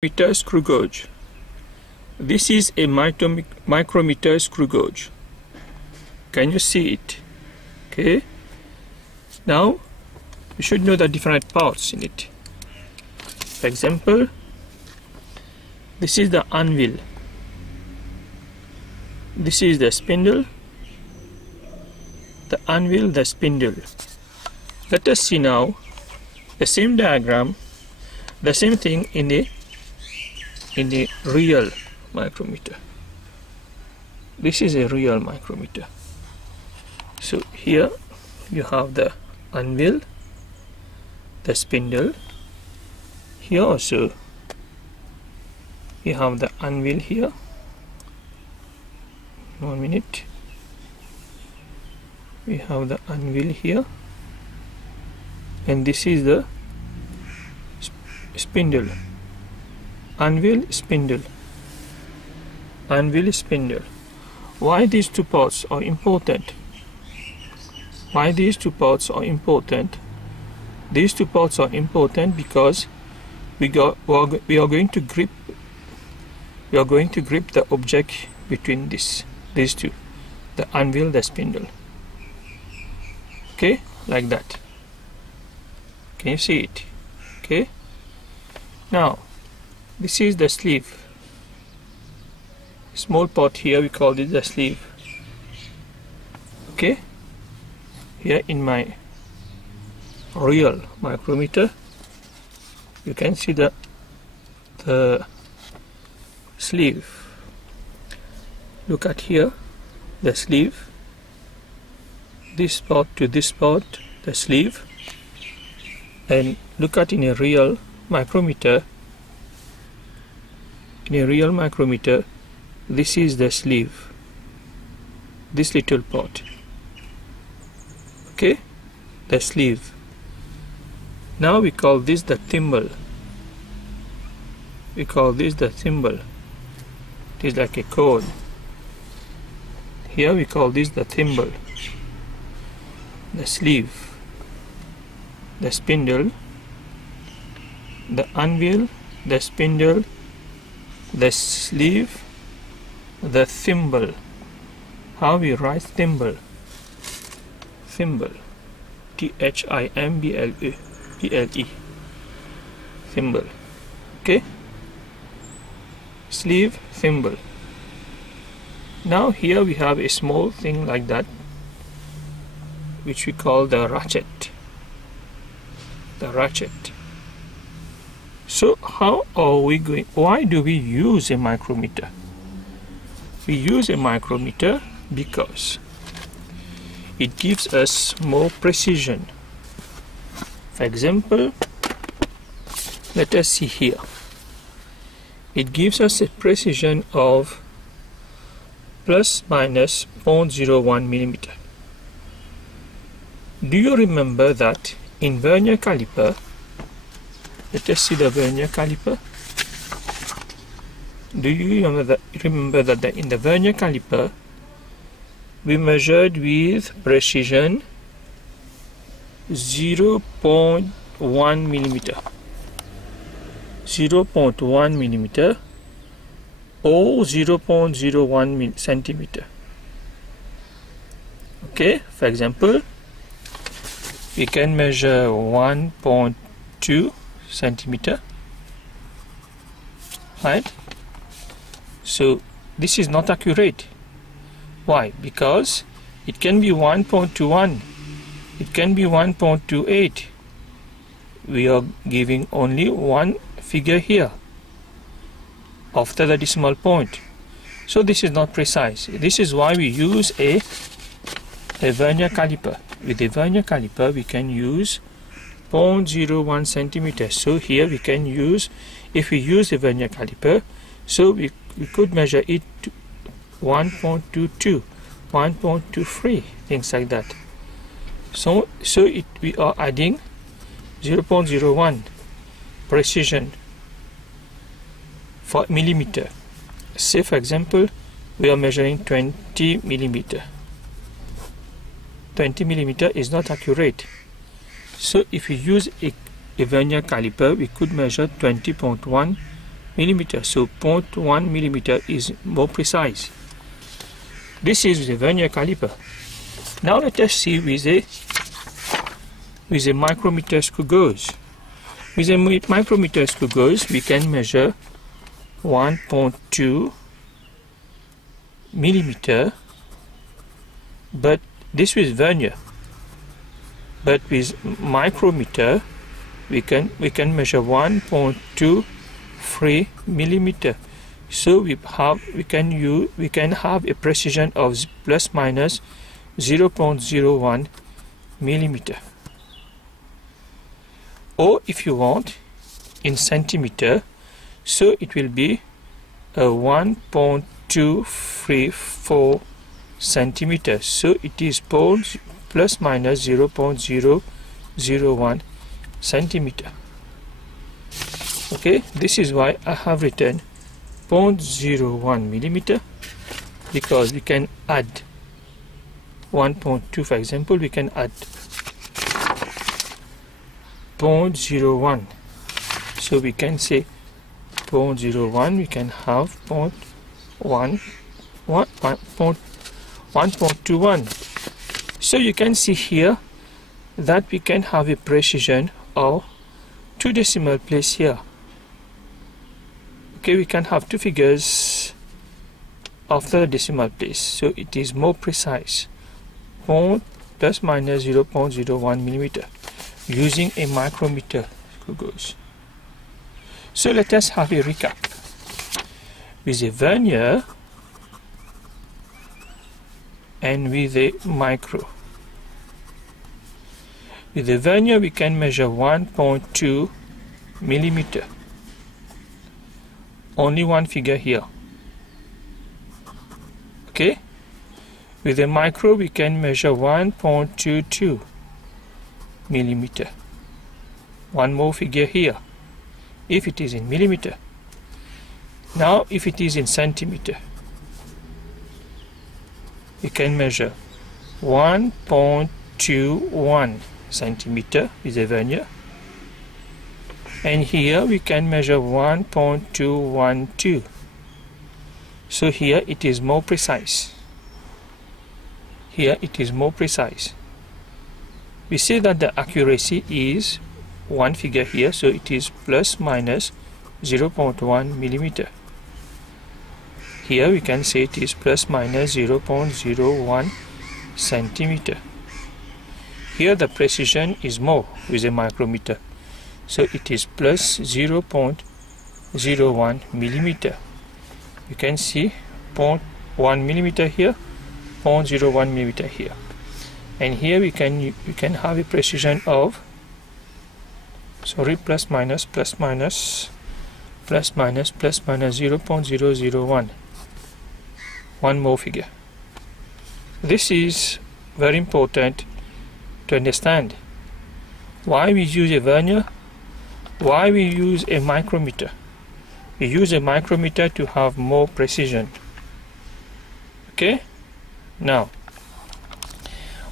Micrometer screw gauge. This is a micrometer screw gauge. Can you see it? Okay. Now you should know the different parts in it. For example, this is the anvil. This is the spindle. The anvil, the spindle. Let us see now the same diagram, the same thing in a real micrometer. This is a real micrometer. So here you have the anvil, the spindle. Here also you have the anvil here. 1 minute. We have the anvil here, and this is the spindle. Anvil, spindle. Anvil, spindle. Why these two parts are important? Why these two parts are important? These two parts are important because we are going to grip the object between these two, the anvil, the spindle. Okay, like that. Can you see it? Okay. Now this is the sleeve. Small part here, we call it the sleeve. Okay. Here in my real micrometer, you can see the sleeve. Look at here, the sleeve. This part to this part, the sleeve. And look at in a real micrometer. In a real micrometer, this is the sleeve, this little part. Okay, the sleeve. Now we call this the thimble. We call this the thimble. It is like a cone. Here we call this the thimble. The sleeve, the spindle, the anvil, the spindle, the sleeve, the thimble. How we write thimble? Thimble. T-H-I-M-B-L-E. Thimble. Okay? Sleeve, thimble. Now here we have a small thing like that, which we call the ratchet. The ratchet. So how are we going? Why do we use a micrometer? We use a micrometer because it gives us more precision. For example, let us see here. It gives us a precision of plus minus 0.01 millimeter. Do you remember that in vernier caliper? Let us see the vernier caliper. Do you remember that in the vernier caliper we measured with precision 0.1 millimeter, 0.1 millimeter or 0.01 centimeter. Okay, for example, we can measure 1.2 centimeter, right? So this is not accurate. Why? Because it can be 1.21, it can be 1.28. We are giving only one figure here after the decimal point. So this is not precise. This is why we use a vernier caliper. With a vernier caliper we can use 0.01 centimeter. So here we can use, if we use a vernier caliper, so we could measure it to 1.22, 1.23, things like that. So we are adding 0.01 precision for millimeter. Say for example we are measuring 20 millimeter. 20 millimeter is not accurate. So if we use a vernier caliper, we could measure 20.1 millimeter. So 0.1 millimeter is more precise. This is the vernier caliper. Now let us see with a micrometer screw gauge. With a micrometer screw gauge, we can measure 1.2 millimeter, but this is vernier. But with micrometer, we can measure 1.23 millimeter. So we can have a precision of plus minus 0.01 millimeter. Or if you want in centimeter, so it will be 1.234 centimeters. So it is plus minus 0.001 centimeter. Okay, this is why I have written 0.01 millimeter, because we can add 1.2, for example, we can add 0.01. So we can say 0.01, we can have 1.21. So you can see here that we can have a precision of 2 decimal place here. Okay, we can have 2 figures after the decimal place, so it is more precise. Plus minus 0.01 millimeter using a micrometer screw gauge. So let us have a recap. With a vernier and with a micro. With the vernier we can measure 1.2 millimeter. Only one figure here. Okay. With the micro we can measure 1.22 millimeter. One more figure here, if it is in millimeter. Now if it is in centimeter, we can measure 1.21 centimeter with a vernier, and here we can measure 1.212. So here it is more precise. Here it is more precise. We see that the accuracy is one figure here, so it is plus minus 0.1 millimeter. Here we can say it is plus minus 0.01 centimeter. Here the precision is more with a micrometer, so it is plus 0.01 millimeter. You can see 0.1 millimeter here, 0.01 millimeter here, and here we can have a precision of plus minus 0.001. One more figure. This is very important to understand why we use a vernier, why we use a micrometer. We use a micrometer to have more precision. Okay? Now,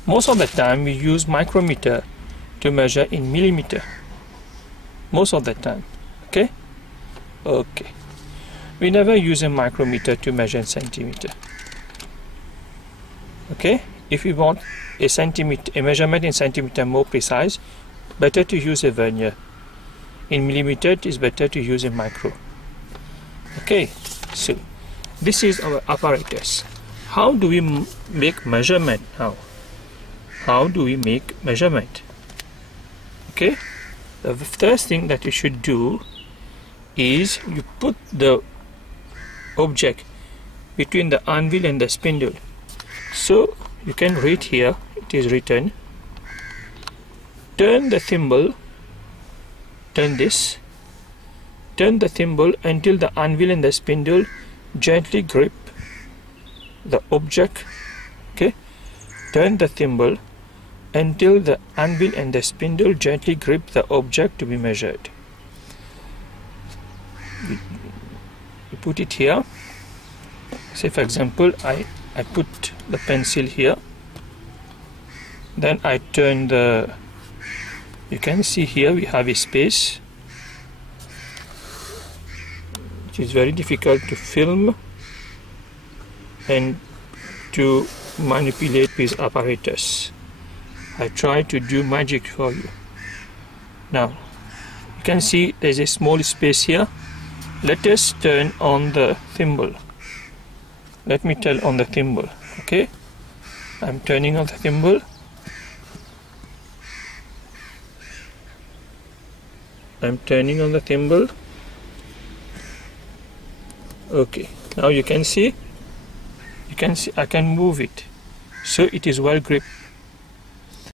most of the time we use micrometer to measure in millimeter. Most of the time. Okay? Okay. We never use a micrometer to measure in centimeter. Okay? If we want a measurement in centimeter more precise, better to use a vernier. In millimeter, it is better to use a micro. Okay, so this is our apparatus. How do we make measurement now? How do we make measurement? Okay, the first thing that you should do is you put the object between the anvil and the spindle. So you can read here, it is written, turn the thimble, turn the thimble until the anvil and the spindle gently grip the object. Okay, turn the thimble until the anvil and the spindle gently grip the object to be measured. You put it here. Say for example, I put the pencil here, then I turn the, you can see here we have a space. it is very difficult to film and to manipulate this apparatus. I try to do magic for you. Now you can see there's a small space here. Let us turn on the thimble. Let me turn on the thimble. Okay, I'm turning on the thimble. I'm turning on the thimble. Okay, now you can see I can move it, so it is well gripped.